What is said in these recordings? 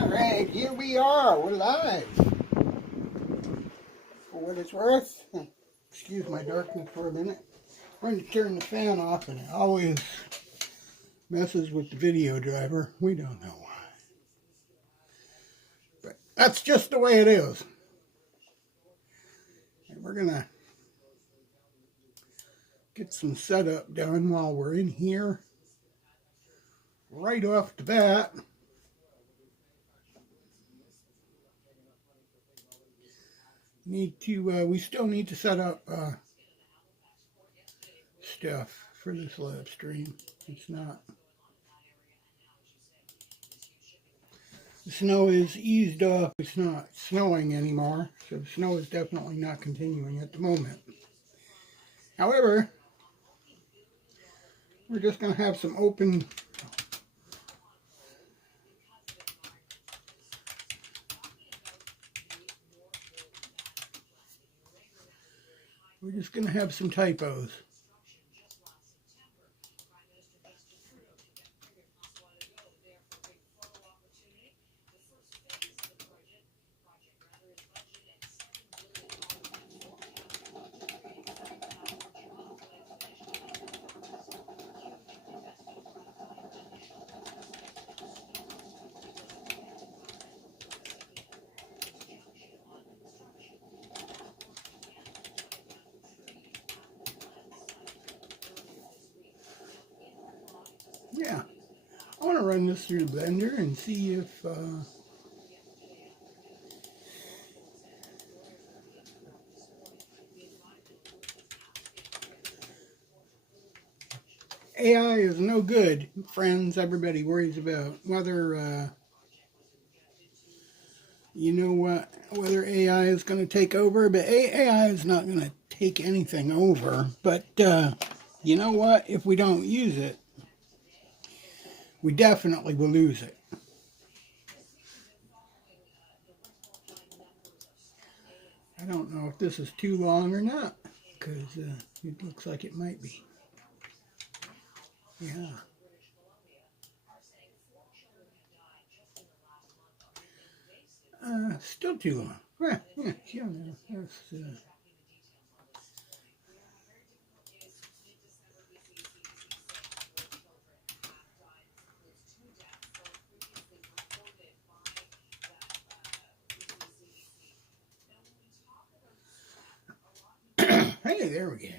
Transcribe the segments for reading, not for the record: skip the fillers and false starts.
Alright, here we are. We're live. For what it's worth, excuse my darkness for a minute. I'm going to turn the fan off, and it always messes with the video driver. We don't know why. But that's just the way it is. And we're going to get some setup done while we're in here. Right off the bat, we still need to set up stuff for this live stream. It's not. The snow is eased off. It's not snowing anymore, so the snow is definitely not continuing at the moment. However, we're just going to have some open some typos. Yeah, I want to run this through the blender and see if AI is no good, friends. Everybody worries about whether whether AI is going to take over, but AI is not going to take anything over. But you know what? If we don't use it, we definitely will lose it. I don't know if this is too long or not, because it looks like it might be. Yeah. Still too long. Yeah, that's, hey, there we go.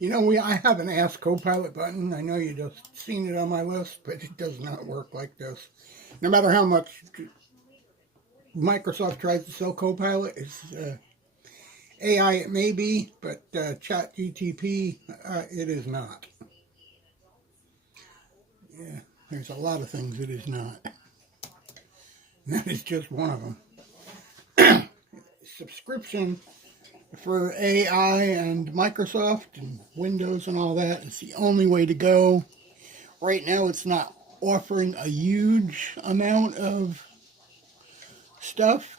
You know, I have an Ask Copilot button. I know you just seen it on my list, but it does not work like this. No matter how much Microsoft tries to sell Copilot, it's AI it may be, but ChatGPT it is not. Yeah, there's a lot of things it is not. And that is just one of them. Subscription for AI and Microsoft and Windows and all that is the only way to go. Right now it's not offering a huge amount of stuff,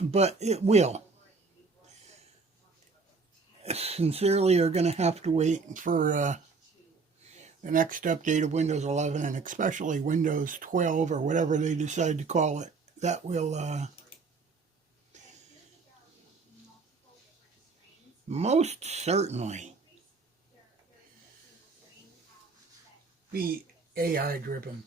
but it will. Sincerely are going to have to wait for the next update of Windows 11 and especially Windows 12 or whatever they decide to call it. That will most certainly be AI driven.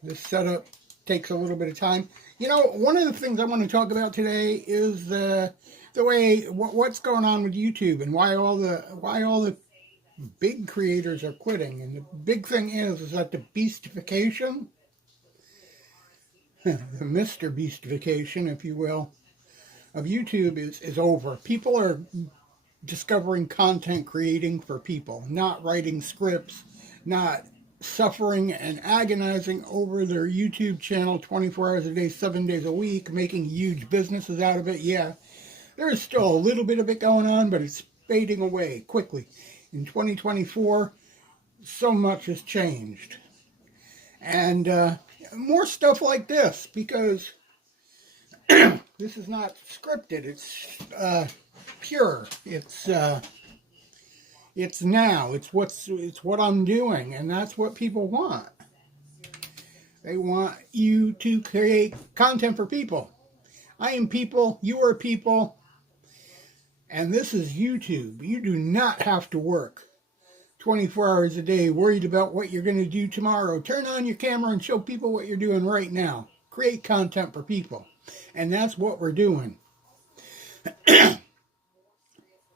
This setup takes a little bit of time. You know, one of the things I want to talk about today is the way what's going on with YouTube and why all the big creators are quitting. And the big thing is that the beastification, the Mr. Beastification, if you will, of YouTube is over. People are discovering content creating for people, not writing scripts, not suffering and agonizing over their YouTube channel 24 hours a day, 7 days a week, making huge businesses out of it. Yeah, there is still a little bit of it going on, but it's fading away quickly. In 2024, so much has changed. And more stuff like this, because this is not scripted. It's pure. It's now. It's what I'm doing, and that's what people want. They want you to create content for people. I am people. You are people. And this is YouTube. You do not have to work 24 hours a day worried about what you're going to do tomorrow. Turn on your camera and show people what you're doing right now. Create content for people. And that's what we're doing.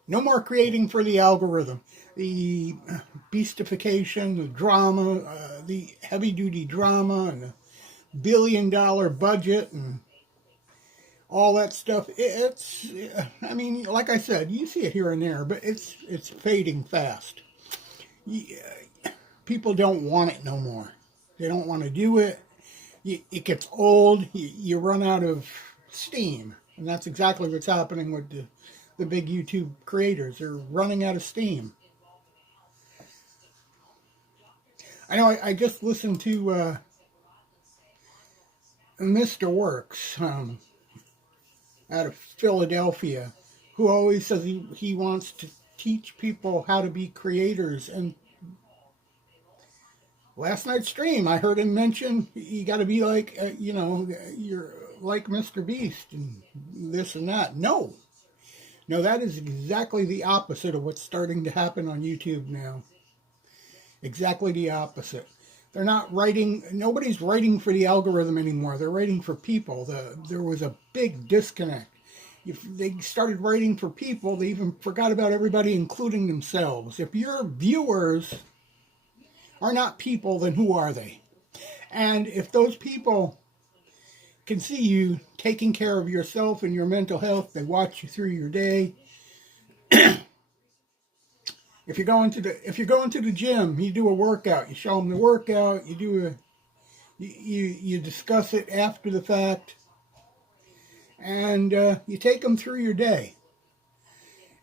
No more creating for the algorithm. The beastification, the drama, the heavy-duty drama, and the billion-dollar budget, and all that stuff. I mean, like I said, you see it here and there, but it's fading fast. People don't want it no more. They don't want to do it. It gets old. You run out of steam. And that's exactly what's happening with the big YouTube creators. They're running out of steam. I know I just listened to Mr. Works out of Philadelphia, who always says he wants to teach people how to be creators. And last night's stream, I heard him mention you got to be like, you're like Mr. Beast and this and that. No, that is exactly the opposite of what's starting to happen on YouTube now. Exactly the opposite. They're not writing, nobody's writing for the algorithm anymore. They're writing for people. There was a big disconnect. If they started writing for people, they even forgot about everybody, including themselves. If your viewers are not people, then who are they? And if those people can see you taking care of yourself and your mental health, they watch you through your day. If you're going to the gym, you do a workout. You show them the workout. You discuss it after the fact, and you take them through your day.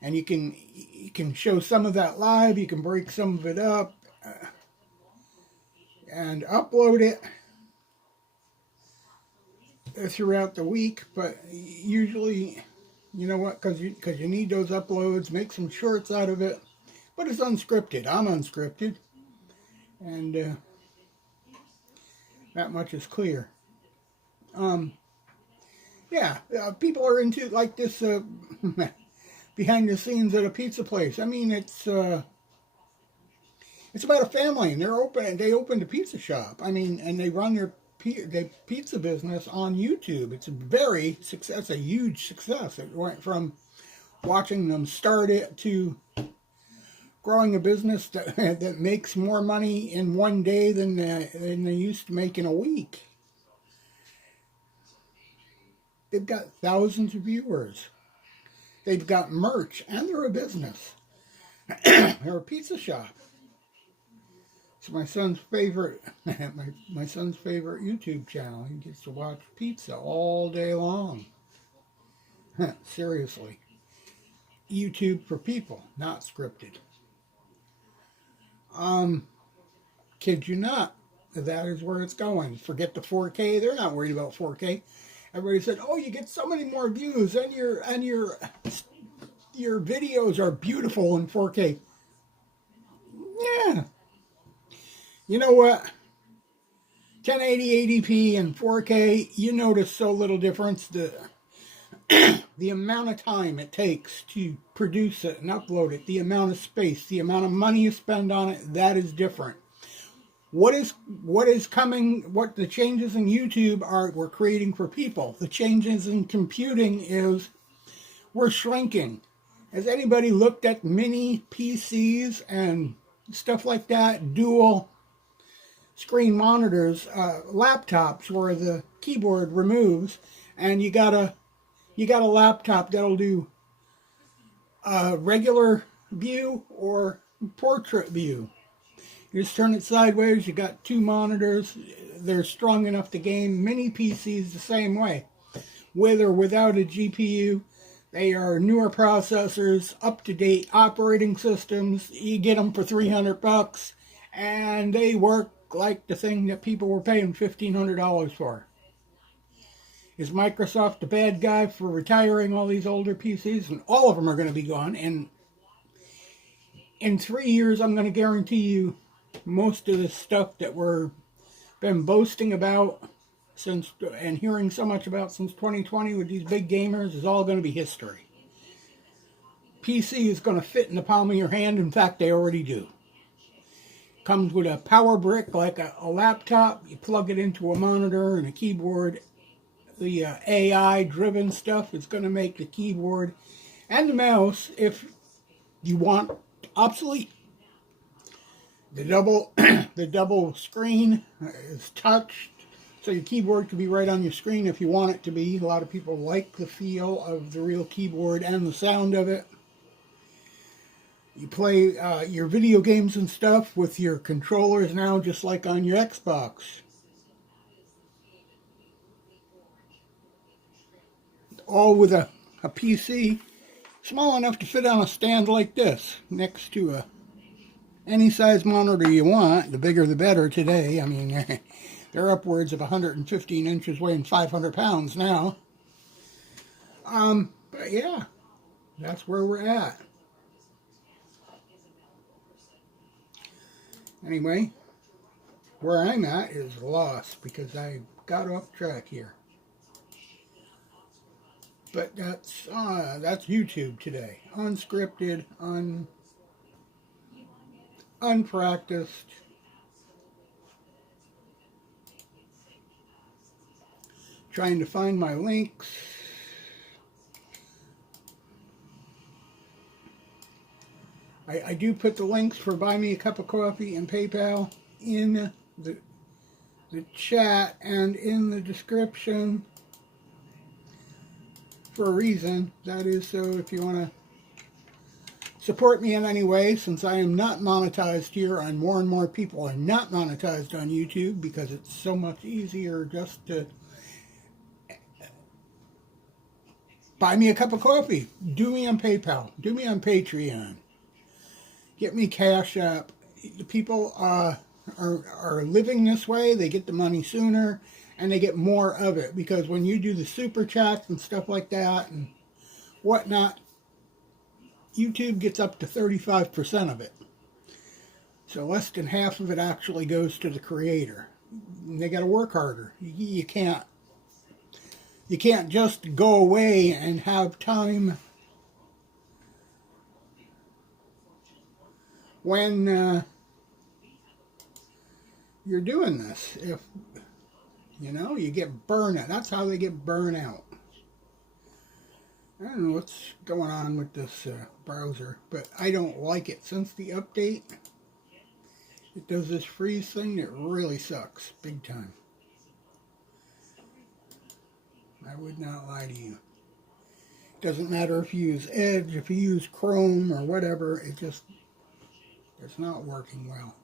And you can show some of that live. You can break some of it up and upload it throughout the week. But usually, you know what? Because you need those uploads. Make some shorts out of it. But it's unscripted. I'm unscripted. And that much is clear. People are into like this behind the scenes at a pizza place. I mean, it's about a family, and they opened a pizza shop. I mean, and they run their pizza business on YouTube. It's a huge success. It went from watching them start it to growing a business that makes more money in one day than they used to make in a week. They've got thousands of viewers. They've got merch, and they're a business. They're a pizza shop. It's my son's favorite my son's favorite YouTube channel. He gets to watch pizza all day long. Seriously. YouTube for people, not scripted. Kid you not, that is where it's going. Forget the 4K. They're not worried about 4K. Everybody said, "Oh, you get so many more views, and your videos are beautiful in 4K." Yeah. You know what? 1080, 80p, and 4K. You notice so little difference. The amount of time it takes to produce it and upload it, the amount of space, the amount of money you spend on it, that is different. What is coming, what the changes in YouTube are, we're creating for people. The changes in computing is we're shrinking. Has anybody looked at mini PCs and stuff like that, dual screen monitors, laptops where the keyboard removes, and you got a laptop that'll do regular view or portrait view. You just turn it sideways, you got two monitors, they're strong enough to game. Mini PCs the same way, with or without a GPU. They are newer processors, up-to-date operating systems. You get them for $300, and they work like the thing that people were paying $1,500 for. Is Microsoft the bad guy for retiring all these older PCs? And all of them are going to be gone. And in 3 years, I'm going to guarantee you most of the stuff that we're been boasting about since and hearing so much about since 2020 with these big gamers is all going to be history. PC is going to fit in the palm of your hand. In fact, they already do. Comes with a power brick like a laptop. You plug it into a monitor and a keyboard. The AI-driven stuff is going to make the keyboard and the mouse, if you want, obsolete. The double screen is touched, so your keyboard can be right on your screen if you want it to be. A lot of people like the feel of the real keyboard and the sound of it. You play your video games and stuff with your controllers now, just like on your Xbox. All with a PC small enough to fit on a stand like this, next to any size monitor you want. The bigger the better today. I mean, they're upwards of 115 inches, weighing 500 pounds now. But yeah, that's where we're at. Anyway, where I'm at is lost because I got off track here. But that's YouTube today. Unscripted, unpracticed. Trying to find my links. I do put the links for Buy Me a Cup of Coffee and PayPal in the chat and in the description for a reason. That is so if you want to support me in any way, since I am not monetized here, and more people are not monetized on YouTube because it's so much easier just to buy me a cup of coffee. Do me on PayPal. Do me on Patreon. Get me Cash App. The people are living this way. They get the money sooner, and they get more of it. Because when you do the super chats and stuff like that and whatnot, YouTube gets up to 35% of it. So less than half of it actually goes to the creator. And they got to work harder. You can't just go away and have time when you're doing this. If you get burnout. That's how they get burnout. I don't know what's going on with this browser, but I don't like it. Since the update, it does this freeze thing that really sucks, big time. I would not lie to you. It doesn't matter if you use Edge, if you use Chrome or whatever, it's not working well.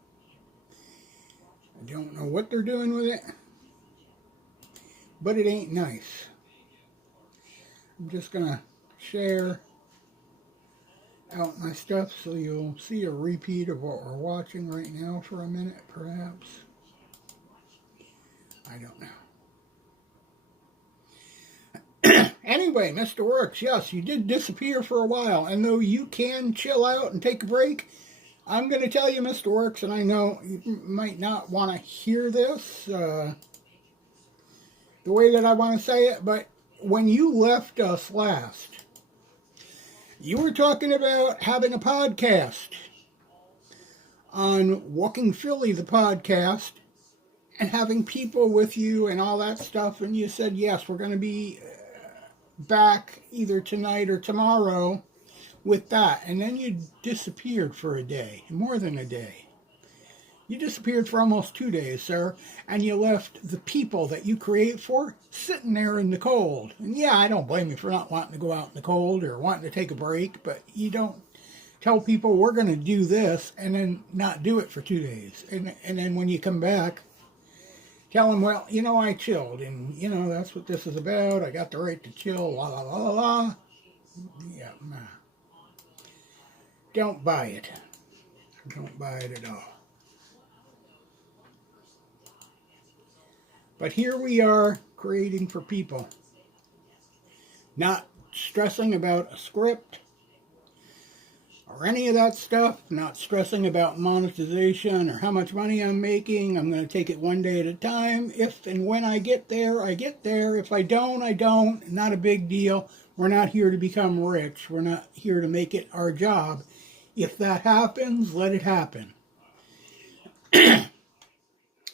I don't know what they're doing with it, but it ain't nice. I'm just going to share out my stuff so you'll see a repeat of what we're watching right now for a minute, perhaps. I don't know. Anyway, Mr. Works, yes, you did disappear for a while, and though you can chill out and take a break, I'm going to tell you, Mr. Works, and I know you might not want to hear this the way that I want to say it, but when you left us last, you were talking about having a podcast on Walking Philly, the podcast, and having people with you and all that stuff, and you said, yes, we're going to be back either tonight or tomorrow with that. And then you disappeared for a day, more than a day. You disappeared for almost 2 days, sir, and you left the people that you create for sitting there in the cold. And yeah, I don't blame you for not wanting to go out in the cold or wanting to take a break, but you don't tell people we're going to do this and then not do it for 2 days. And then when you come back, tell them, well, you know, I chilled, and, you know, that's what this is about. I got the right to chill, la, la, la, la, la. Yeah, nah. Don't buy it. Don't buy it at all. But here we are, creating for people. Not stressing about a script or any of that stuff. Not stressing about monetization or how much money I'm making. I'm going to take it one day at a time. If and when I get there, I get there. If I don't, I don't. Not a big deal. We're not here to become rich. We're not here to make it our job. If that happens, let it happen.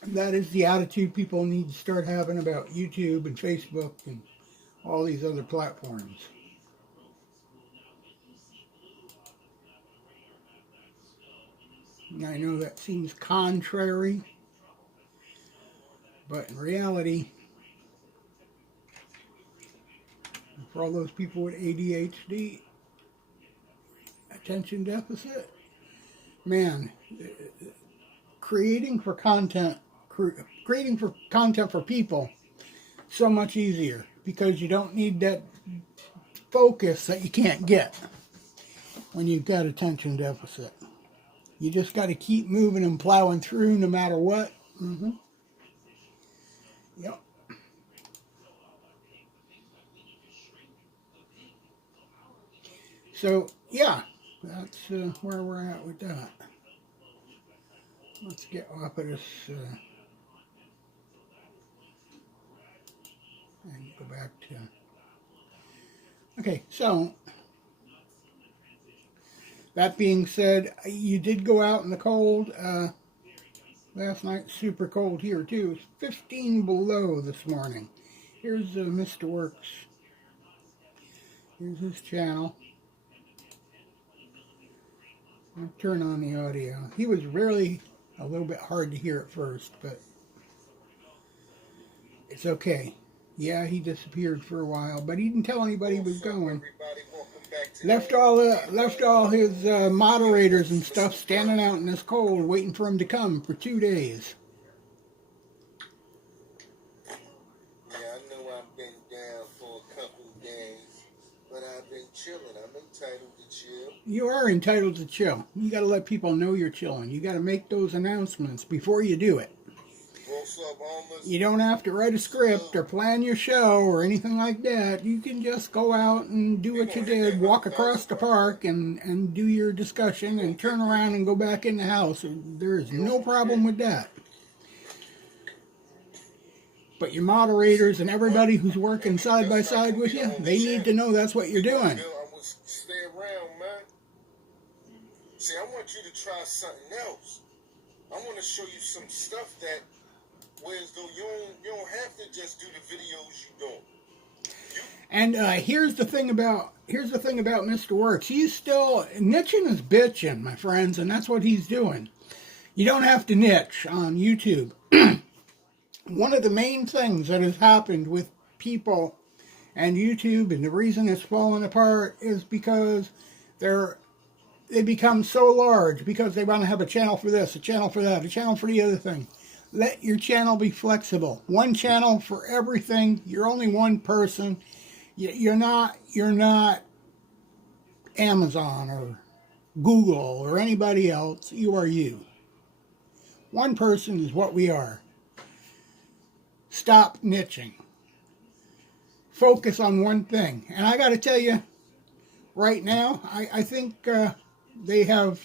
That is the attitude people need to start having about YouTube and Facebook and all these other platforms. And I know that seems contrary, but in reality, for all those people with ADHD, attention deficit, man, creating for content for people, so much easier, because you don't need that focus that you can't get when you've got attention deficit. You just got to keep moving and plowing through no matter what. Yep. So, yeah, that's where we're at with that. Let's get off of this and go back to... Okay, so, that being said, you did go out in the cold. Last night, super cold here, too. It's 15 below this morning. Here's Mr. Works. Here's his channel. I'll turn on the audio. He was really a little bit hard to hear at first, but it's okay. Yeah, he disappeared for a while, but he didn't tell anybody he was going. Left all his moderators and stuff standing out in this cold, waiting for him to come for 2 days. Yeah, I know I've been down for a couple of days, but I've been chilling. I'm entitled to chill. You are entitled to chill. You got to let people know you're chilling. You got to make those announcements before you do it. You don't have to write a script or plan your show or anything like that. You can just go out and do what you did, walk across the park and do your discussion and turn around and go back in the house. There is no problem with that. But your moderators and everybody who's working side by side with you, they need to know that's what you're doing. Stay around, man. See, I want you to try something else. I want to show you some stuff that, whereas though you don't have to just do the videos you doing. And here's the thing about Mr. Works. He's still niching is bitching, my friends, and that's what he's doing. You don't have to niche on YouTube. One of the main things that has happened with people and YouTube, and the reason it's falling apart, is because they become so large because they want to have a channel for this, a channel for that, a channel for the other thing. Let your channel be flexible. One channel for everything. You're only one person. You're not Amazon or Google or anybody else. You are you. One person is what we are. Stop niching. Focus on one thing. And I got to tell you, right now, I think they have,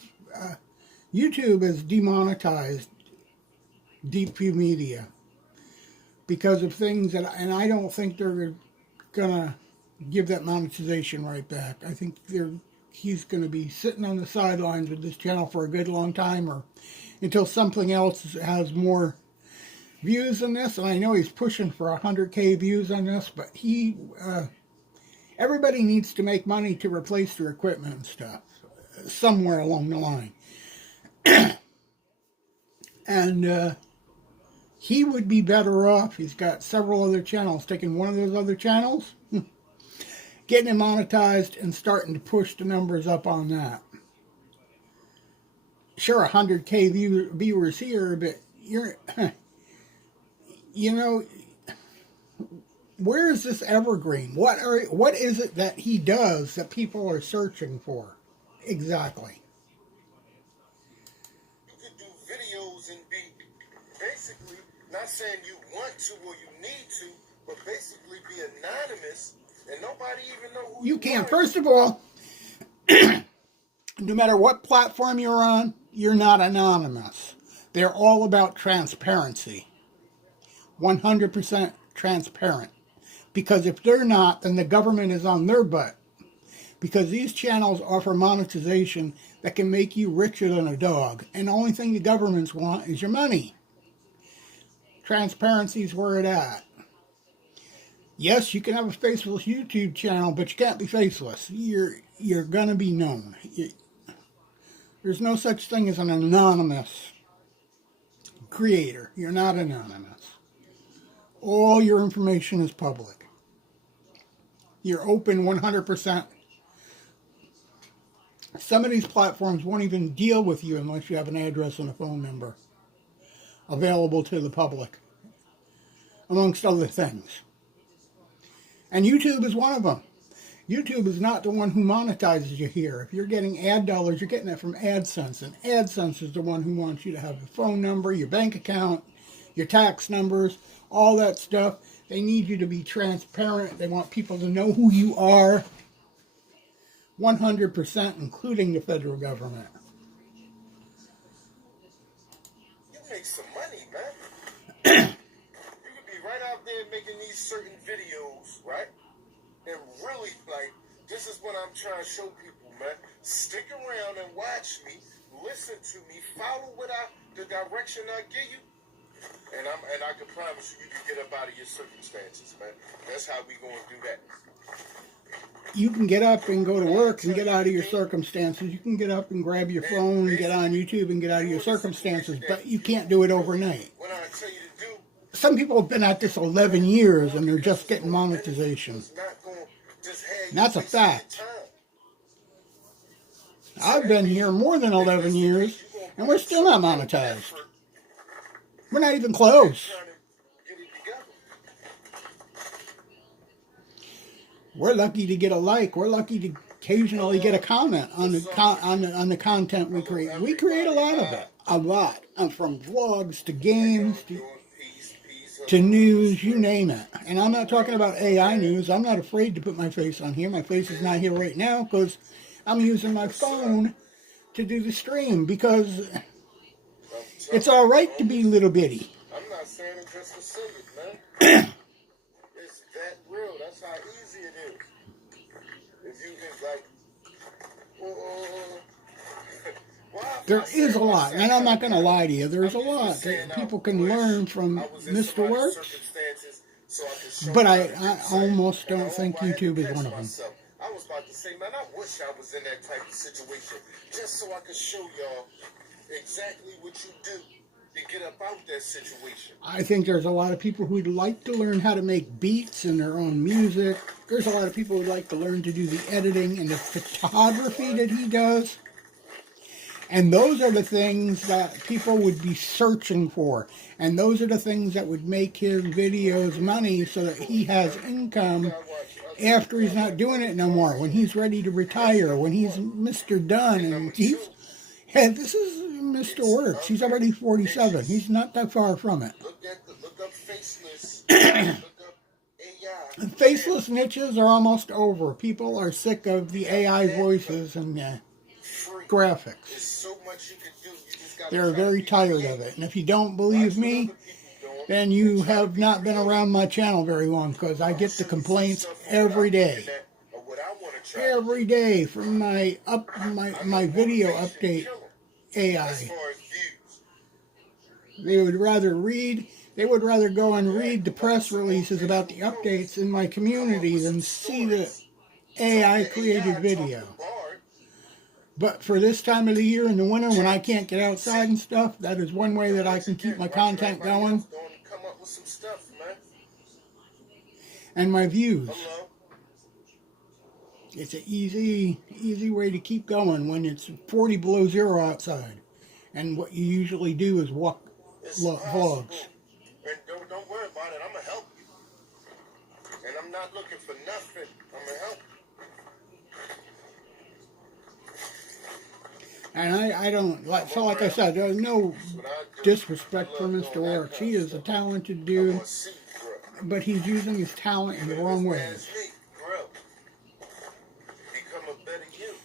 YouTube has demonetized Deep View Media because of things that, and I don't think they're gonna give that monetization right back. I think he's gonna be sitting on the sidelines with this channel for a good long time, or until something else has more views than this. And I know he's pushing for 100K views on this, but everybody needs to make money to replace their equipment and stuff somewhere along the line. And he would be better off. He's got several other channels. Taking one of those other channels, getting it monetized, and starting to push the numbers up on that. sure, 100K viewers here, but you're, you know, where is this evergreen? What is it that he does that people are searching for? Exactly. You could do videos and be basically not saying you want to or you need to, but basically be anonymous and nobody even know who You can. are. First of all, no matter what platform you're on, you're not anonymous. They're all about transparency. 100% transparent. Because if they're not, then the government is on their butt. Because these channels offer monetization that can make you richer than a dog. And the only thing the governments want is your money. Transparency is where it's at. Yes, you can have a faceless YouTube channel, but you can't be faceless. You're going to be known. There's no such thing as an anonymous creator. You're not anonymous. All your information is public. You're open 100%. Some of these platforms won't even deal with you unless you have an address and a phone number available to the public, amongst other things. And YouTube is one of them. YouTube is not the one who monetizes you here. If you're getting ad dollars, you're getting that from AdSense. And AdSense is the one who wants you to have your phone number, your bank account, your tax numbers, all that stuff. They need you to be transparent. They want people to know who you are. 100%, including the federal government. You make some money, man. You could be right out there making these certain videos, right? And really, like, this is what I'm trying to show people, man. Stick around and watch me, listen to me, follow the direction I give you, and I can promise you, you can get up out of your circumstances, man. That's how we gonna do that. You can get up and go to work and get out of your circumstances. You can get up and grab your phone and get on YouTube and get out of your circumstances, but you can't do it overnight. What I tell you to do. Some people have been at this 11 years and they're just getting monetization. And that's a fact. I've been here more than 11 years and we're still not monetized. We're not even close. We're lucky to get a like. We're lucky to occasionally get a comment on the content we create. We create a lot of it. A lot. From vlogs to games to news, you name it. And I'm not talking about AI news. I'm not afraid to put my face on here. My face is not here right now because I'm using my phone to do the stream because it's all right to be little bitty. I'm not saying it just to say it, man. It's that real. That's how easy it is. If you just like, there is a lot, and I'm not going to lie to you. There's a lot that people can learn from Mr. Works, but I almost don't think YouTube is one of them. I was about to say, man, I wish I was in that type of situation, just so I could show y'all exactly what you do to get up out that situation. I think there's a lot of people who'd like to learn how to make beats in their own music. There's a lot of people who'd like to learn to do the editing and the photography that he does. And those are the things that people would be searching for. And those are the things that would make his videos money so that he has income after he's not doing it no more. When he's ready to retire, when he's Mr. Done. And this is Mr. Works. He's already 47. He's not that far from it. Look up faceless. Look up AI. Faceless niches are almost over. People are sick of the AI voices and graphics. They're very tired of it. And if you don't believe me, then you have not been around my channel very long because I get the complaints every day. Every day from my video update AI. They would rather go and read the press releases about the updates in my community than see the AI created video. But for this time of the year in the winter when I can't get outside and stuff, that is one way that I can keep my content going. And my views. It's an easy way to keep going when it's 40 below zero outside. And what you usually do is walk It's vlogs. possible. And don't worry about it. I'm going to help you. And I'm not looking for nothing. I'm going to help you. And I don't, like I said, there's no disrespect for Mr. Works. He is a talented dude, but he's using his talent in the wrong ways.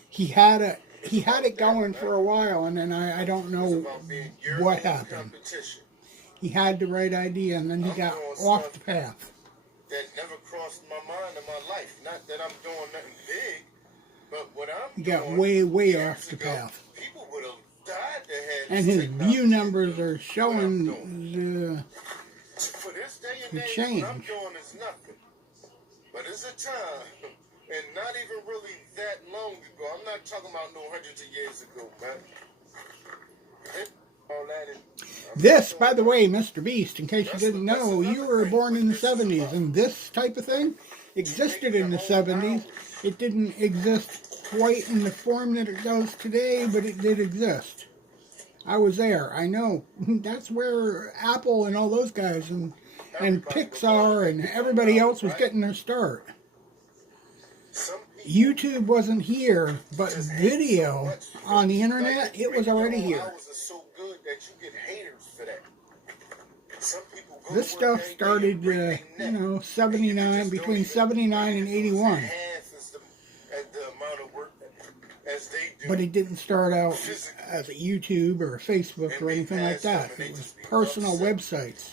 He had it going for a while, and then I don't know what happened. He had the right idea, and then he got off the path. That never crossed my mind in my life. Not that I'm doing nothing big, but what I'm He got doing way off the path. People would have died to have And his technology. view numbers are showing For this day and the age, change. what I'm doing is nothing. But it's a time, and not even really that long ago. I'm not talking about no hundreds of years ago, man. All that This, by the way, Mr. Beast, in case you didn't know, you were born in the 70s, and this type of thing existed in the 70s. It didn't exist quite in the form that it does today, but it did exist. I was there. I know. That's where Apple and all those guys and Pixar and everybody else was getting their start. YouTube wasn't here, but video on the internet, it was already here. This stuff started, 79, between 79 and 81. But it didn't start out as a YouTube or a Facebook or anything like that. It was personal websites,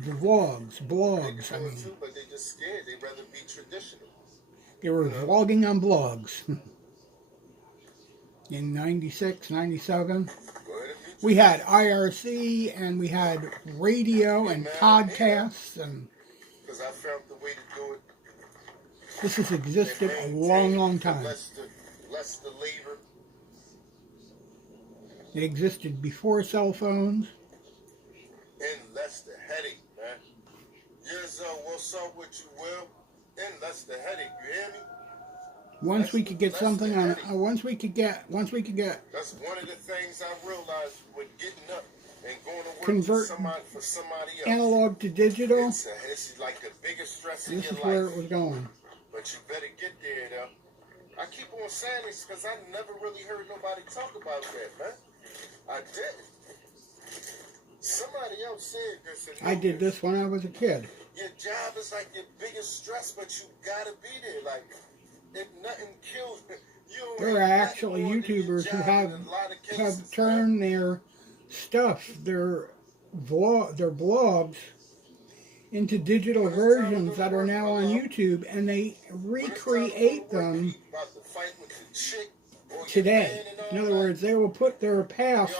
vlogs, blogs. I mean, they were vlogging on blogs. In 96, 97. We had IRC, and we had radio and podcasts, and this has existed a long time. It existed before cell phones. And less the headache, man. Yes, what's up with you, Will? And less the headache, you hear me? Once we could get something on, once we could get. That's one of the things I realized with getting up and going to work Convert for somebody else. Analog to digital. It's like the biggest stress in your life. This is where it was going. But you better get there, though. I keep on saying this because I never really heard nobody talk about that, man. I didn't. Somebody else said this. I did this when I was a kid. Your job is like your biggest stress, but you gotta be there. Like, if nothing kills you. There are actually YouTubers who have turned their stuff, their blogs, into digital versions that are now on YouTube, and they recreate them today. In other words, they will put their past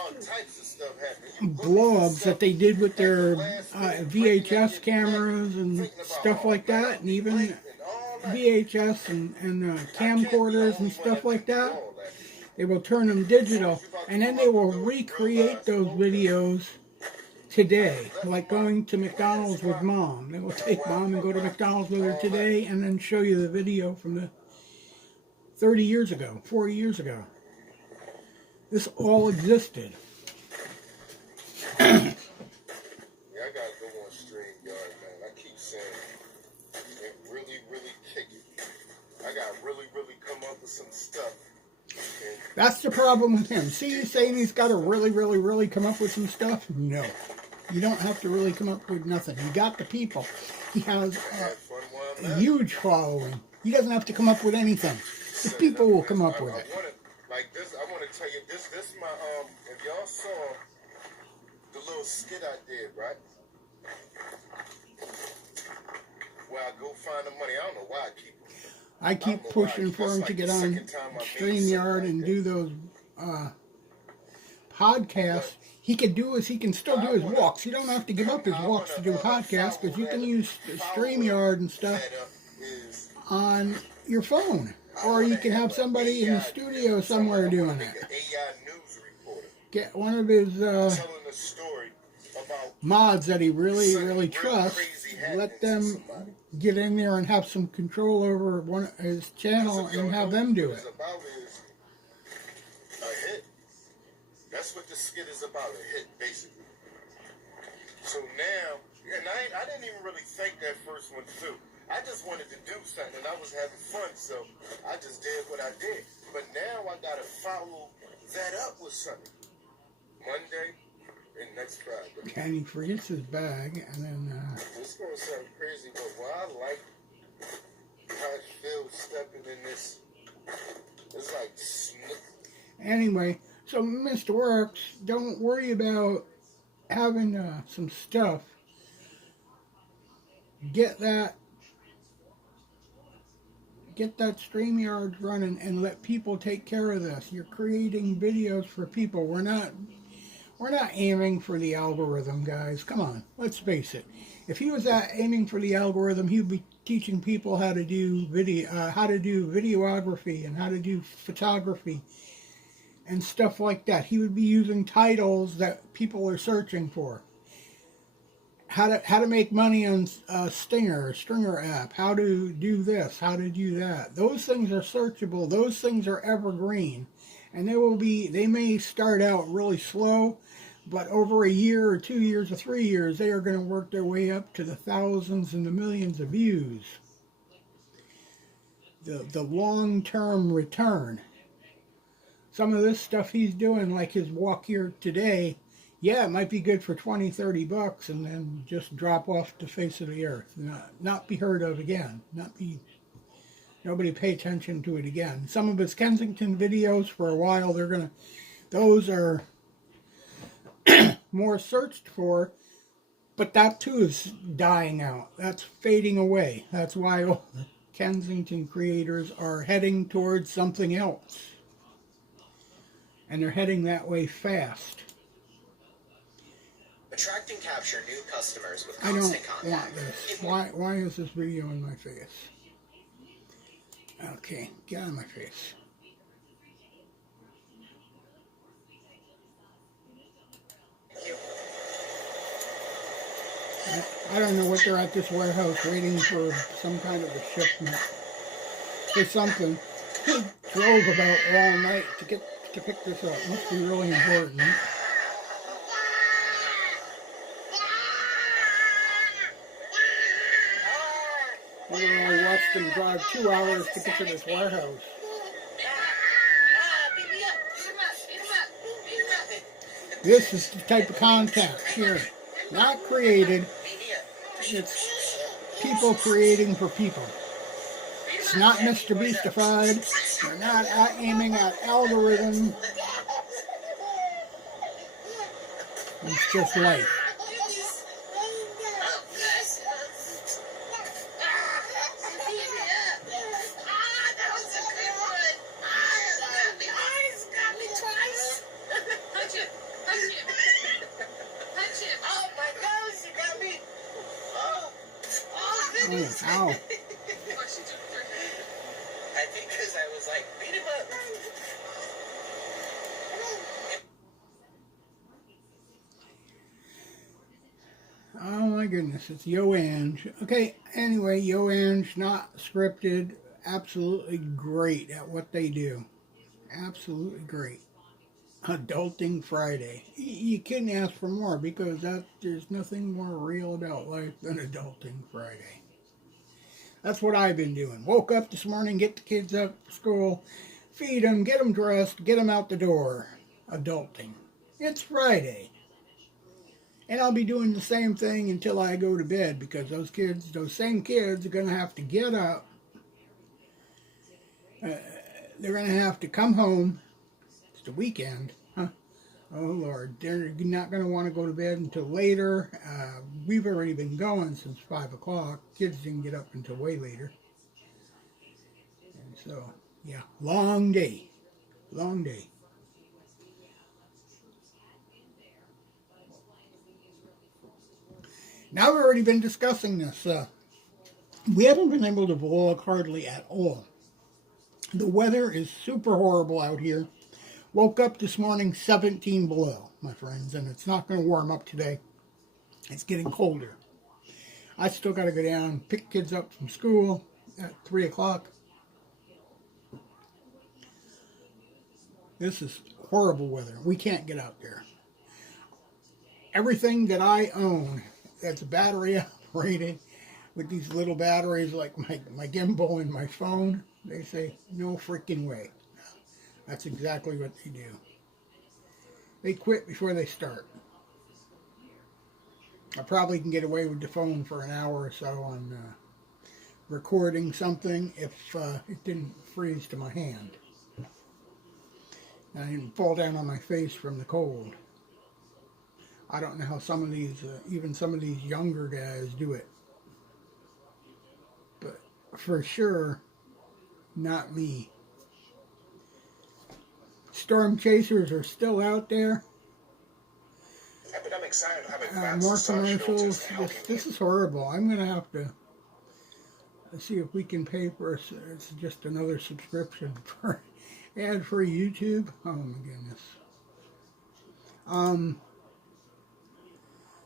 blogs that they did with their VHS cameras and stuff like that, and even VHS and camcorders and stuff like that. They will turn them digital, and then they will recreate those videos today, like going to McDonald's with Mom. They will take Mom and go to McDonald's with her today, and then show you the video from the 30 years ago, 40 years ago. This all existed. Yeah, I gotta go on StreamYard, man. I keep saying it really kick it. I gotta really come up with some stuff. That's the problem with him. See, he's saying he's got to really come up with some stuff? No. You don't have to really come up with nothing. You got the people. He has a huge following. He doesn't have to come up with anything. The people will come up with it. Like this, I want to tell you this my if y'all saw the little skit I did, right? Where I go find the money. I don't know why I keep pushing for him to get on StreamYard and do those podcasts. He can still do his walks. You don't have to give up his walks to do podcasts, because you can use StreamYard and stuff on your phone. Or you can have somebody in the studio somewhere doing it. Get one of his mods that he really trusts. Let them get in there and have some control over his channel and have them do it. That's what the skit is about, a hit, basically. So now, and I didn't even really think that first one through. I just wanted to do something, and I was having fun, so I just did what I did. But now I gotta follow that up with something. Monday and next Friday. And he forgets his bag, and then... It's gonna sound crazy, but what I like how it feels stepping in this, it's like Anyway, so Mr. Works, don't worry about having some stuff. Get that StreamYard running and let people take care of this. You're creating videos for people. We're not aiming for the algorithm, guys. Come on, let's face it. If he was aiming for the algorithm, he would be teaching people how to do videography and how to do photography and stuff like that. He would be using titles that people are searching for. How to make money on Stringer app, how to do this, how to do that. Those things are searchable. Those things are evergreen, and they may start out really slow, but over a year or 2 years or 3 years, they are going to work their way up to the thousands and the millions of views. The long-term return. Some of this stuff he's doing, like his walk here today, yeah, it might be good for 20, 30 bucks and then just drop off the face of the earth. Not be heard of again. Nobody pay attention to it again. Some of his Kensington videos for a while, those are more searched for, but that too is dying out. That's fading away. That's why all the Kensington creators are heading towards something else. And they're heading that way fast. Attract and capture new customers with I don't constant contact. want this. Why is this video in my face? Okay, get out of my face. I don't know what they're at this warehouse waiting for some kind of a shipment or something. He drove about all night to pick this up. Must be really important. Literally watched him drive 2 hours to get to this warehouse. This is the type of content here. Not created. It's people creating for people. It's not Mr. Beastified. We're not aiming at algorithm. It's just life. Oh, ow. I think because I was like, beat him up. Oh my goodness, it's Yo Ange. Okay, anyway, Yo Ange, not scripted, absolutely great at what they do. Absolutely great. Adulting Friday. You couldn't ask for more because there's nothing more real about life than Adulting Friday. That's what I've been doing. Woke up this morning, get the kids up for school, feed them, get them dressed, get them out the door. Adulting. It's Friday. And I'll be doing the same thing until I go to bed because those same kids are going to have to get up. They're going to have to come home. It's the weekend. Huh? Oh, Lord. They're not going to want to go to bed until later. We've already been going since 5 o'clock. Kids didn't get up until way later. And so, yeah, long day. Long day. Now we've already been discussing this. We haven't been able to vlog hardly at all. The weather is super horrible out here. Woke up this morning 17 below, my friends, and it's not going to warm up today. It's getting colder. I still got to go down and pick kids up from school at 3 o'clock. This is horrible weather. We can't get out there. Everything that I own that's battery operated with these little batteries like my gimbal and my phone, they say, no freaking way. That's exactly what they do. They quit before they start. I probably can get away with the phone for an hour or so on recording something if it didn't freeze to my hand. And I didn't fall down on my face from the cold. I don't know how some of these, even some of these younger guys do it. But for sure, not me. Storm chasers are still out there. Epidemic side of having More commercials. This is horrible. I'm going to have to see if we can pay for it's just another subscription for ad-free YouTube. Oh my goodness.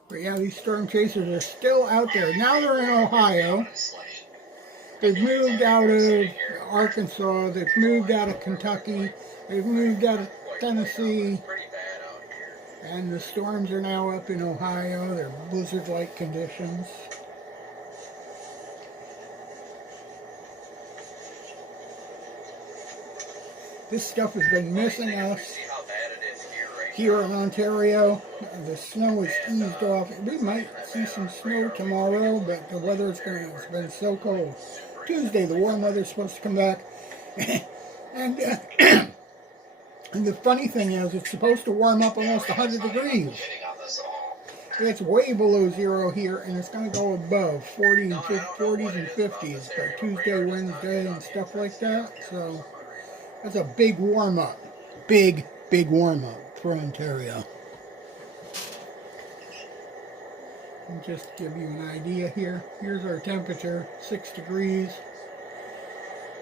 But yeah, these storm chasers are still out there. Now they're in Ohio. They've moved out of Arkansas. They've moved out of Kentucky. They've moved out of Tennessee. And the storms are now up in Ohio. They're blizzard-like conditions. This stuff has been missing us here in Ontario. The snow is eased off. We might see some snow tomorrow, but the weather's it's been so cold. Tuesday, the warm weather's supposed to come back. And the funny thing is, it's supposed to warm up almost 100 degrees. It's way below zero here, and it's going to go above 40 and 40s and 50s by Tuesday, Wednesday, and stuff like that. So that's a big warm-up. Big warm-up for Ontario. And just to give you an idea here, here's our temperature, 6 degrees.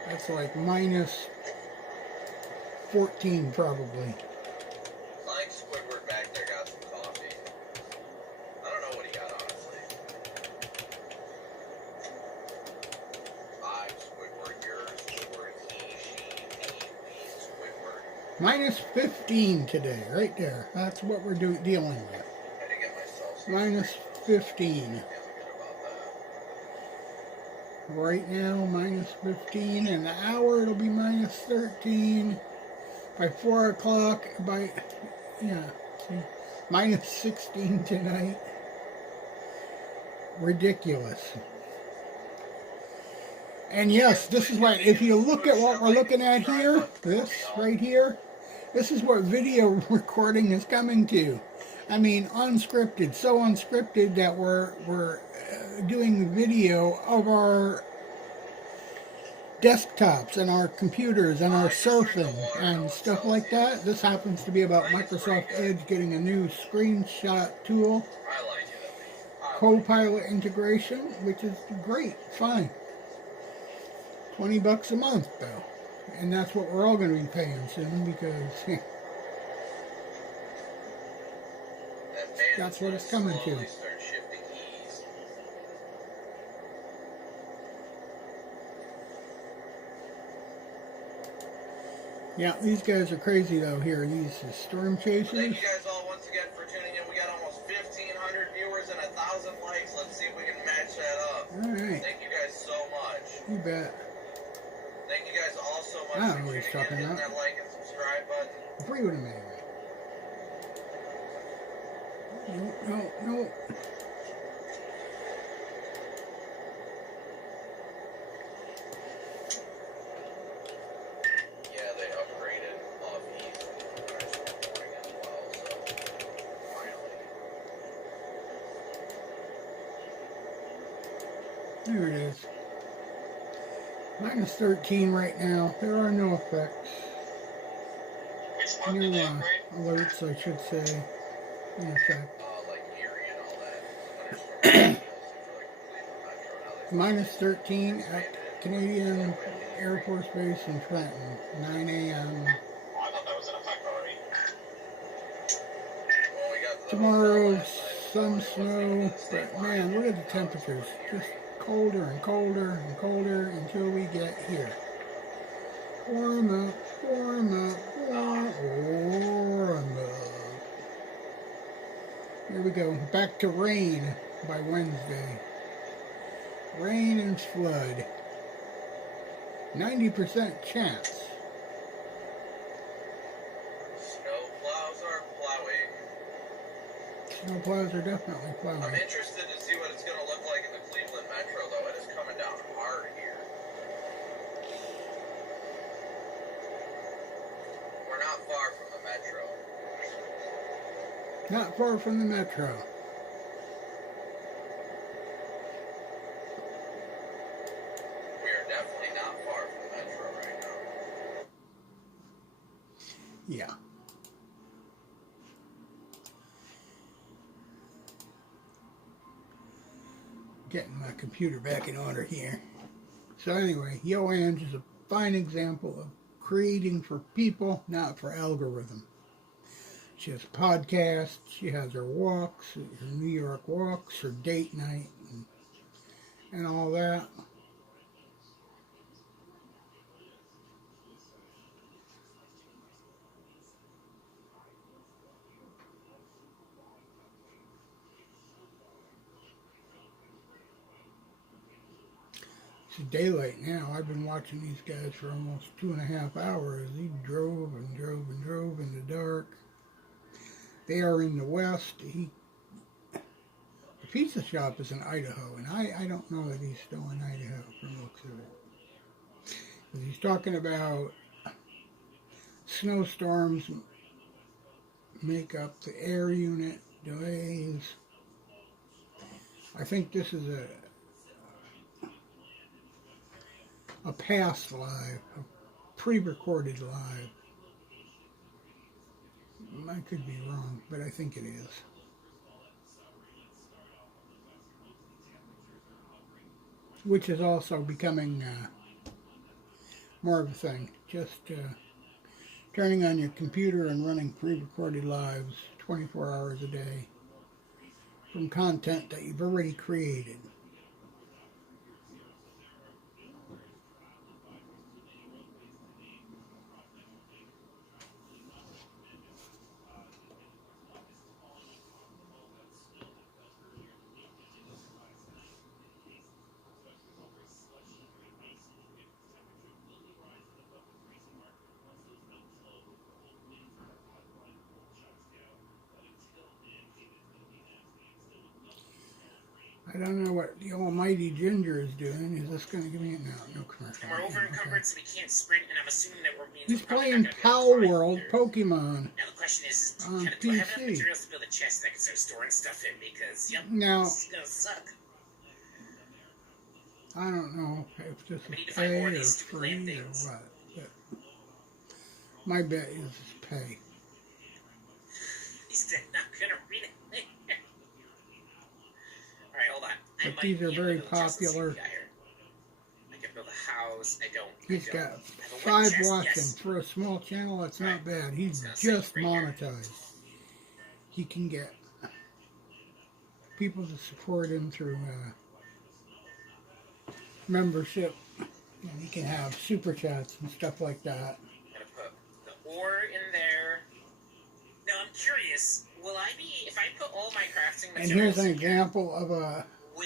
That's like minus 14 probably. Like Squidward back there got some coffee. I don't know what he got, honestly. I'm Squidward, you're Squidward, he, she, he, Squidward. Minus 15 today, right there. That's what we're dealing with. I had to get myself some. Minus 15. Right now, minus 15. In an hour, it'll be minus 13. By 4 o'clock, minus 16 tonight. Ridiculous. And yes, this is what, if you look at what we're looking at here, this right here, this is what video recording is coming to. I mean, unscripted, so unscripted that we're doing the video of our desktops and our computers and our surfing and stuff like that. This happens to be about Microsoft Edge getting a new screenshot tool, Copilot integration, which is great, fine. $20 a month though, and that's what we're all going to be paying soon because that's what it's coming to. Yeah, these guys are crazy though here, these storm chasers. Thank you guys all once again for tuning in. We got almost 1,500 viewers and 1,000 likes. Let's see if we can match that up. Alright. Thank you guys so much. You bet. Thank you guys all so much I don't know for what he's tuning in, talking hitting about. that like and subscribe button. Free with a man. No. Yeah, they upgraded off East recording as well, so finally. There it is. Minus 13 right now. There are no effects. New alerts, I should say, in effect. Like Erie and all that. Minus 13 at Canadian Air Force Base in Trenton, 9 a.m. I thought that was in effect already. Well, we got the Tomorrow, some snow, but man, look at the temperatures. Just colder and colder and colder until we get here. Warm up, warm up, warm up. Oh. Here we go. Back to rain by Wednesday. Rain and flood. 90% chance. Snow plows are plowing. Snow plows are definitely plowing. I'm interested to see what it's going to look like in the Cleveland Metro, though. It is coming down hard here. We're not far from the Metro. Not far from the Metro. We are definitely not far from the Metro right now. Yeah. Getting my computer back in order here. So anyway, YoAnge is a fine example of creating for people, not for algorithm. She has podcasts, she has her walks, her New York walks, her date night, and all that. It's daylight now. I've been watching these guys for almost 2.5 hours. He drove and drove and drove in the dark. They are in the west. The pizza shop is in Idaho, and I don't know that he's still in Idaho from the looks of it. 'Cause he's talking about snowstorms make up the air unit delays. I think this is a past live, a pre-recorded live. I could be wrong, but I think it is. Which is also becoming more of a thing. Just turning on your computer and running pre-recorded lives 24 hours a day from content that you've already created. I don't know what the almighty Ginger is doing. Is this going to give me no commercial? And we're over encumbered, so we can't sprint, and I'm assuming that we're being. He's playing Pal World Pokemon. Now the question is, on do I have enough PC. materials to build a chest that I can start storing stuff in? Because Now, this is gonna suck. I don't know if this We need is to find pay more of or these stupid free land or things. what. But my bet is it's pay. He's not gonna read it. Alright, hold on. But these are very popular. I can build a house. He's got I have a 5 chest, watching. yes. For a small channel, that's not bad. He's It's gonna just say right here. monetized. He can get people to support him through membership. And he can have super chats and stuff like that. I'm gonna put the ore in there. Now I'm curious, will I be, if I put all my crafting And materials here's an in here, example of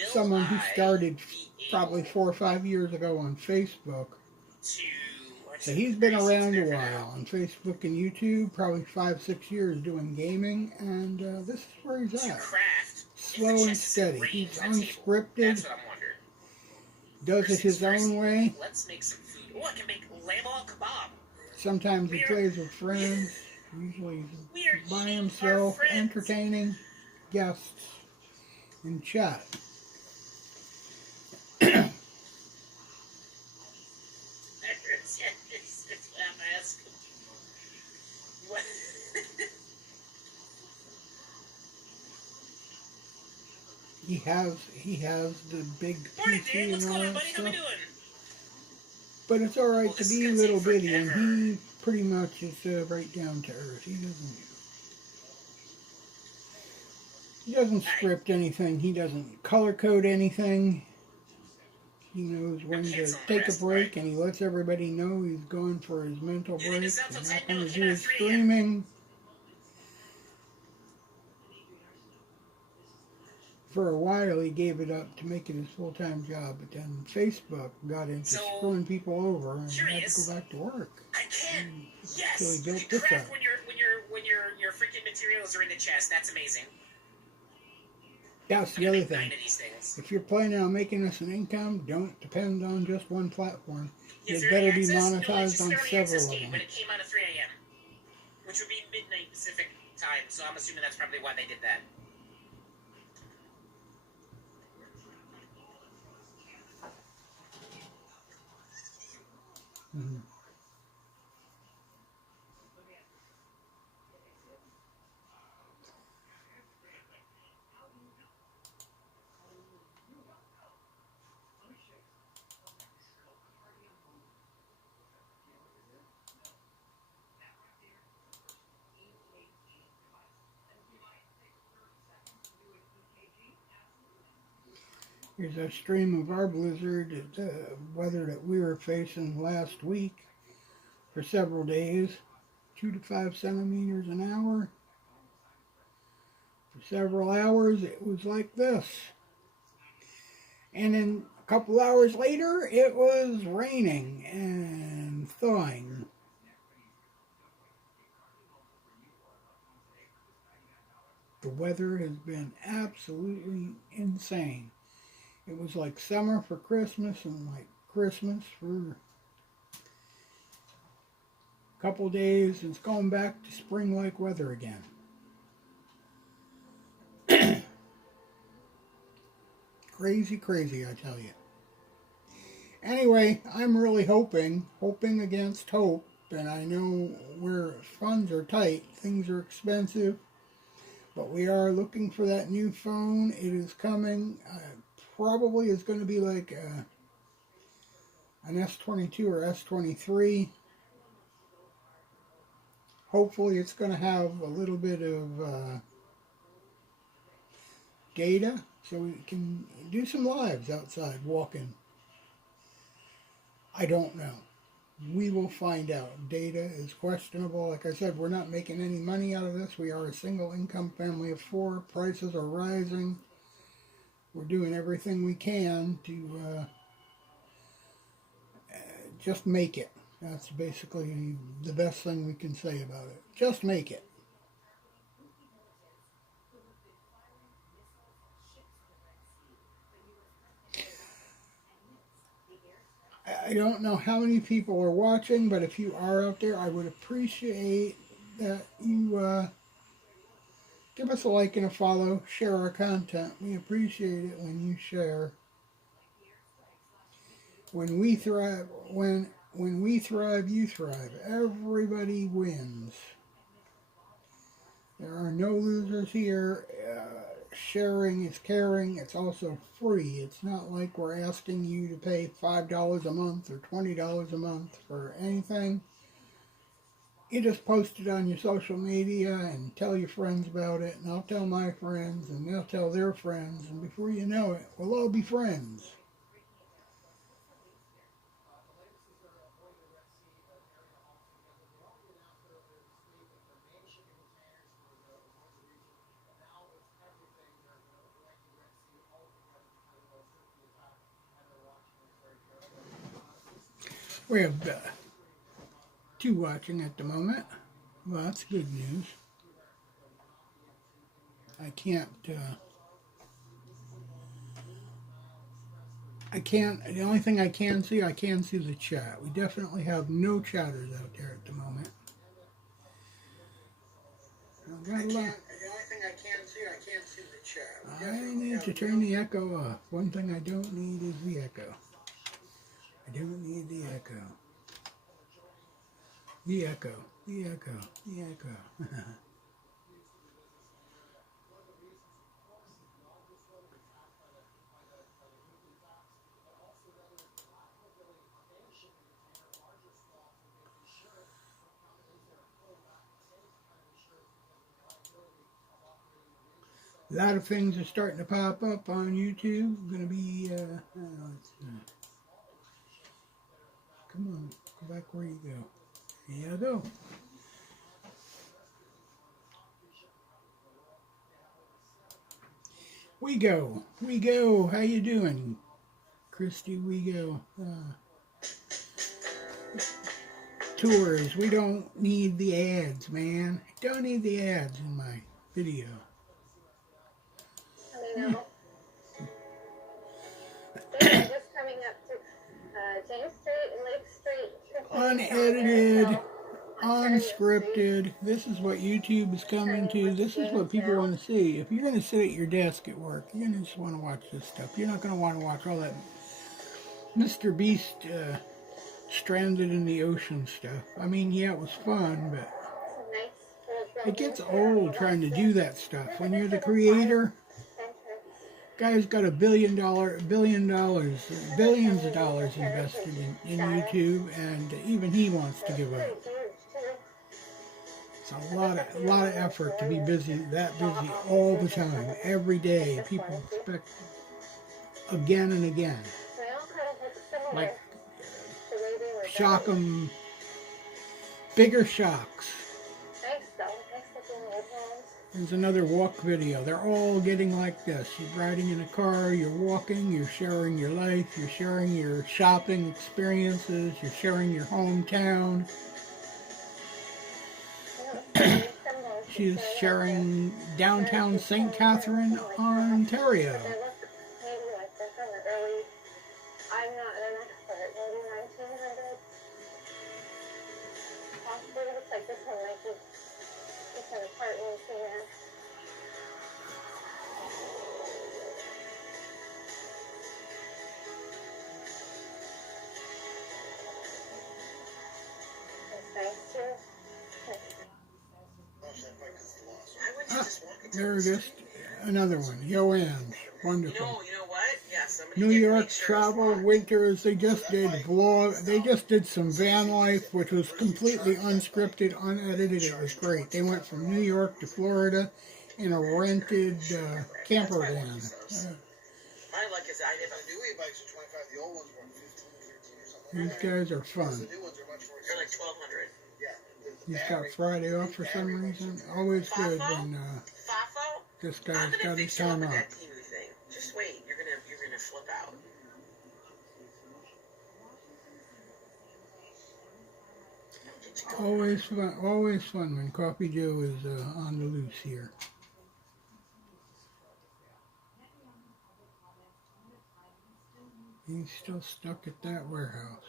someone who I started be probably able 4 or 5 years ago on Facebook. to, So he's been around a while on Facebook and YouTube, probably 5-6 years doing gaming, and this is where he's to at. craft Slow if the and chest is steady. arranged He's at the table. unscripted, That's what I'm wondering. does it his First, own way. let's make some food. Oh, I can make lamb al kebab. Sometimes he plays with friends, usually We are by eating himself, our friends. entertaining guests in chat. That's what I'm asking. What? He has the big Morning, PC Dave. What's and all going on, that buddy? How we stuff. doing? But it's alright Well, to this be is gonna little take bitty, and forever. he pretty much is right down to earth. He doesn't script anything. He doesn't color code anything. He knows when to cancel the take a rest, break, right? and he lets everybody know he's going for his mental Do you think break. this sounds He's outside? not going No, to it do came out his 3 a.m. streaming. For a while, he gave it up to make it his full-time job, but then Facebook got into screwing people over, and he had to go back to work. I can. Yes. So he You built can this craft up. when your freaking materials are in the chest. That's amazing. That's the I'm gonna other make 9 thing. of these things. If you're planning on making us an income, don't depend on just one platform. Is It there better early be access? No, it's monetized just on an early several access of game, them. but it came out at 3 a.m., which would be midnight Pacific time. So I'm assuming that's probably why they did that. Mm-hmm. Here's a stream of our blizzard, weather that we were facing last week for several days. 2 to 5 centimeters an hour. For several hours, it was like this. And then a couple hours later, it was raining and thawing. The weather has been absolutely insane. It was like summer for Christmas and like Christmas for a couple days. And it's going back to spring-like weather again. Crazy, crazy, I tell you. Anyway, I'm really hoping against hope, and I know where funds are tight, things are expensive, but we are looking for that new phone. It is coming. Probably is going to be like an S22 or S23. Hopefully it's going to have a little bit of data so we can do some lives outside walking. I don't know. We will find out. Data is questionable. Like I said, we're not making any money out of this. We are a single income family of 4. Prices are rising. We're doing everything we can to just make it. That's basically the best thing we can say about it. Just make it. I don't know how many people are watching, but if you are out there, I would appreciate that you give us a like and a follow, share our content. We appreciate it when you share. When we thrive, when we thrive, you thrive. Everybody wins. There are no losers here. Sharing is caring. It's also free. It's not like we're asking you to pay $5 a month or $20 a month for anything. You just post it on your social media and tell your friends about it, and I'll tell my friends, and they'll tell their friends, and before you know it, we'll all be friends. We have 2 watching at the moment. Well, that's good news. I can't, the only thing I can see the chat. We definitely have no chatters out there at the moment. The only thing I can see the chat. I need to turn the echo off. One thing I don't need is the echo. I don't need the echo. The echo. The echo. The echo. A lot of things are starting to pop up on YouTube. Going to be, come on, go back where you go. Here you go. We go. How you doing, Christy? We go. Tours. We don't need the ads, man. Don't need the ads in my video. Coming out. Yeah, just coming up to James Street and Lake Street. Unedited, unscripted. This is what YouTube is coming to. This is what people want to see. If you're going to sit at your desk at work, you're going to just want to watch this stuff. You're not going to want to watch all that Mr. Beast stranded in the ocean stuff. I mean, yeah, it was fun, but it gets old trying to do that stuff. When you're the creator, guy's got billions of dollars invested in YouTube, and even he wants to give up. It's a lot of effort to be that busy all the time, every day. People expect again and again. Like shock them, bigger shocks. There's another walk video. They're all getting like this. You're riding in a car, you're walking, you're sharing your life, you're sharing your shopping experiences, you're sharing your hometown. She's sharing downtown St. Catherine, Ontario. There it is. Another one. Joanne's. Wonderful. You know what? Yeah, New York travel winters. They just did vlog. They just did some van life, which was completely unscripted, unedited. It was great. They went from New York to Florida in a rented camper van. My luck is I did the new e-bikes are 25. The old ones were 15, 13 or something. These guys are fun. The new ones are much more. They're like 1,200. Yeah. He's got Friday off for some reason. Always good when Fafo? this I'm guy's gonna got his fix you up time with off. that Timu thing. Just wait. You're gonna flip out. Always fun when Coffee Joe is on the loose here. He's still stuck at that warehouse.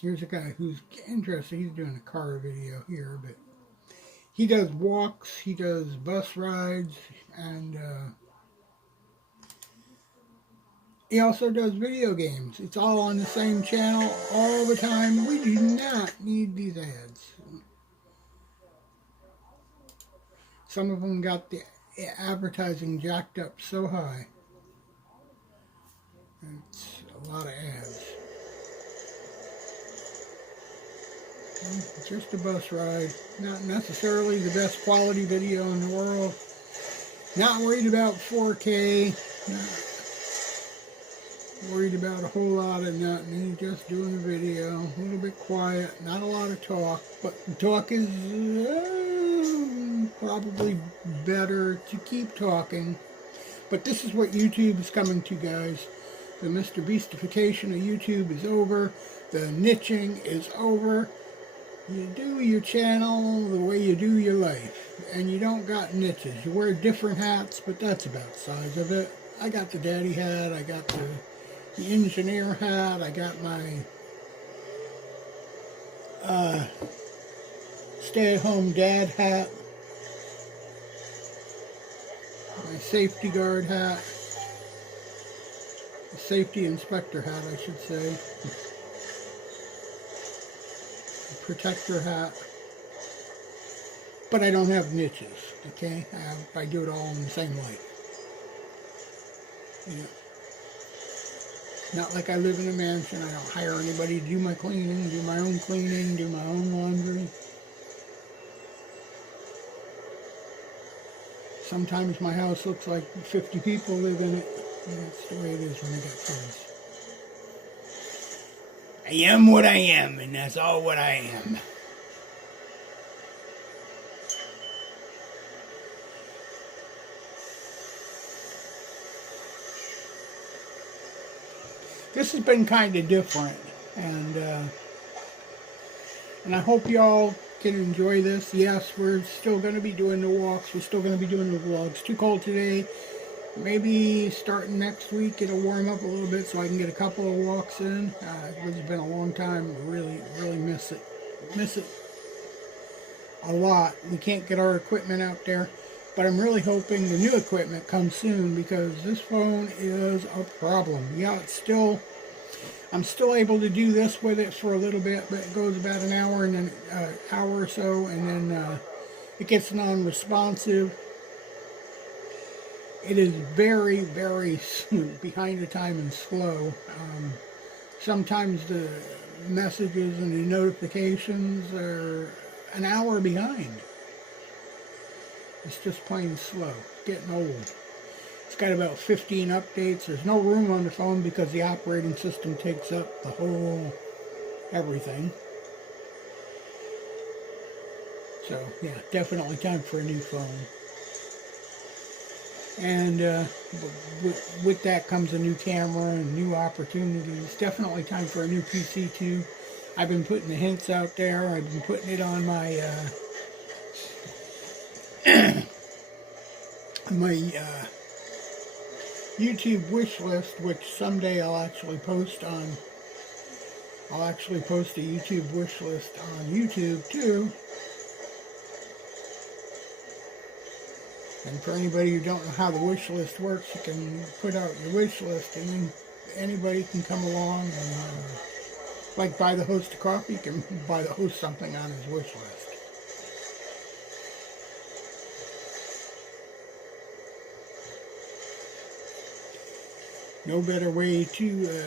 Here's a guy who's interested. He's doing a car video here, but he does walks, he does bus rides, and he also does video games. It's all on the same channel all the time. We do not need these ads. Some of them got the advertising jacked up so high. It's a lot of ads. It's just a bus ride. Not necessarily the best quality video in the world. Not worried about 4K. Not worried about a whole lot of nothing. He's just doing a video. A little bit quiet. Not a lot of talk. But the talk is probably better to keep talking. But this is what YouTube is coming to, guys. The Mr. Beastification of YouTube is over. The niching is over. You do your channel the way you do your life, and you don't got niches. You wear different hats, but that's about the size of it. I got the daddy hat, I got the engineer hat, I got my stay-at-home dad hat, my safety guard hat, the safety inspector hat, I should say. Protector hat, but I don't have niches, okay? I do it all in the same light. Yeah. Not like I live in a mansion. I don't hire anybody to do my cleaning, do my own cleaning, do my own laundry. Sometimes my house looks like 50 people live in it. And that's the way it is when I got friends. I am what I am, and that's all what I am. this has been kind of different, and I hope y'all can enjoy this. Yes, we're still going to be doing the walks. We're still going to be doing the vlogs. Too cold today. Maybe starting next week it'll warm up a little bit so I can get a couple of walks in. It's been a long time. Really, really miss it. Miss it a lot. We can't get our equipment out there. But I'm really hoping the new equipment comes soon because this phone is a problem. Yeah, I'm still able to do this with it for a little bit, but it goes about an hour and then hour or so, and then it gets non-responsive. It is very, very behind the time and slow. Sometimes the messages and the notifications are an hour behind. It's just plain slow, getting old. It's got about 15 updates. There's no room on the phone because the operating system takes up the whole everything. So, yeah, definitely time for a new phone. And with that comes a new camera and new opportunities. Definitely time for a new PC too. I've been putting the hints out there. I've been putting it on my my YouTube wish list, which someday I'll actually post on. I'll actually post a YouTube wish list on YouTube too. And for anybody who don't know how the wish list works, you can put out your wish list, and then anybody can come along and, like, buy the host a coffee. You can buy the host something on his wish list. No better way to,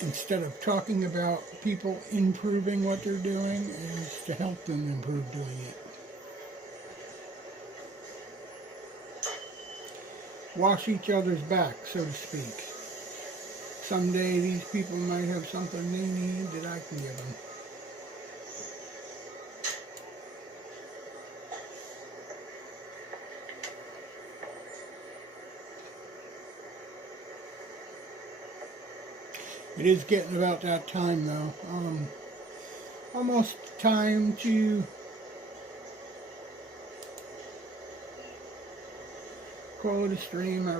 instead of talking about people improving what they're doing, is to help them improve doing it. Wash each other's back, so to speak. Someday these people might have something they need that I can give them. It is getting about that time though. Almost time to call it a stream. I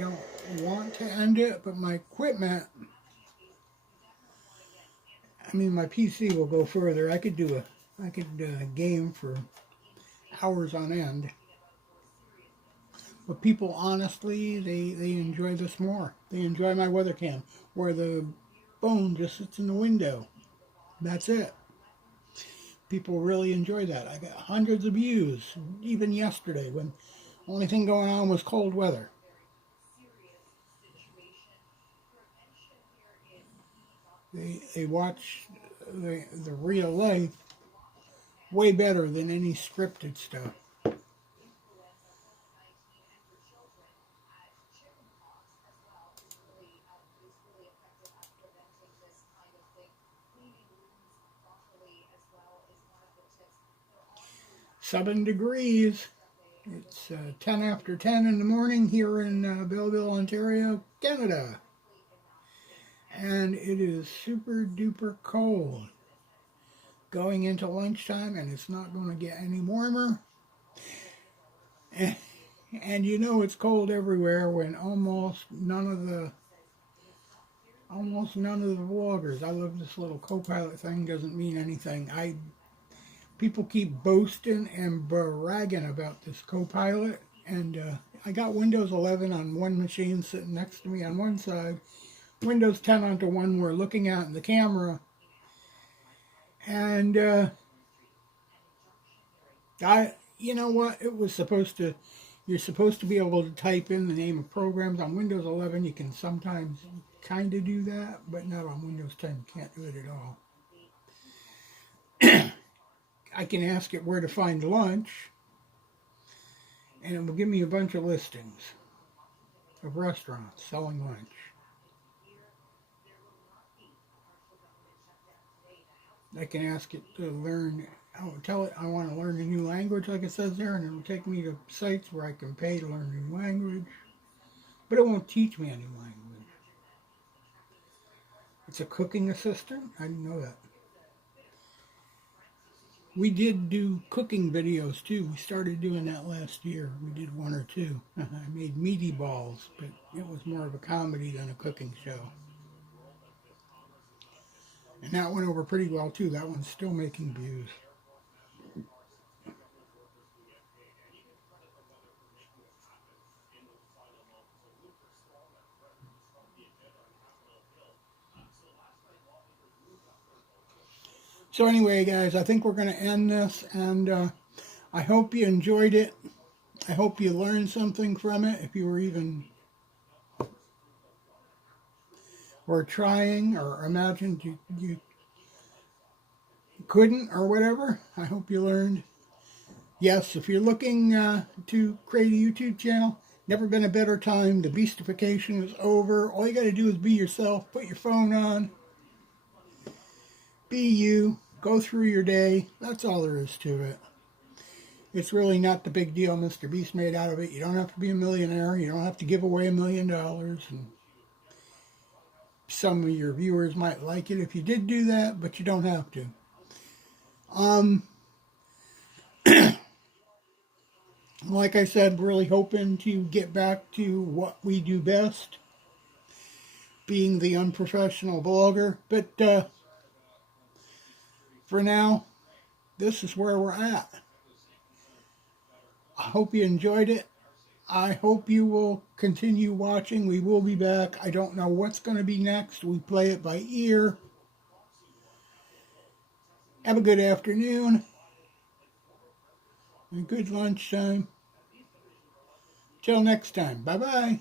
don't want to end it, but my equipment, my PC will go further. I could game for hours on end. But people, honestly, they enjoy this more. They enjoy my weather cam, where the phone just sits in the window. That's it. People really enjoy that. I got hundreds of views, even yesterday, when the only thing going on was cold weather. They watch the real life way better than any scripted stuff. Seven degrees. It's 10 after 10 in the morning here in Belleville, Ontario, Canada. And it is super duper cold. Going into lunchtime, and it's not going to get any warmer. And you know it's cold everywhere when almost none of the vloggers. I love this little co-pilot thing, doesn't mean anything. People keep boasting and bragging about this co-pilot, and I got Windows 11 on one machine sitting next to me on one side, Windows 10 onto one we're looking at in the camera, and you know what, you're supposed to be able to type in the name of programs. On Windows 11 you can sometimes kind of do that, but not on Windows 10. You can't do it at all. I can ask it where to find lunch, and it will give me a bunch of listings of restaurants selling lunch. I can ask it to learn, I'll tell it I want to learn a new language like it says there, and it will take me to sites where I can pay to learn a new language, but it won't teach me a new language. It's a cooking assistant? I didn't know that. We did do cooking videos too. We started doing that last year. We did one or two. I made meaty balls, but it was more of a comedy than a cooking show. And that went over pretty well too. That one's still making views. So anyway, guys, I think we're going to end this, and I hope you enjoyed it. I hope you learned something from it, if you were even or trying or imagined you couldn't or whatever. I hope you learned. Yes, if you're looking to create a YouTube channel, never been a better time. The beastification is over. All you got to do is be yourself. Put your phone on. Be you. Go through your day. That's all there is to it. It's really not the big deal Mr. Beast made out of it. You don't have to be a millionaire. You don't have to give away $1 million. And some of your viewers might like it if you did do that, but you don't have to. Like I said, really hoping to get back to what we do best, being the unprofessional blogger. But for now, this is where we're at. I hope you enjoyed it. I hope you will continue watching. We will be back. I don't know what's going to be next. We play it by ear. Have a good afternoon. And good lunchtime. Till next time. Bye-bye.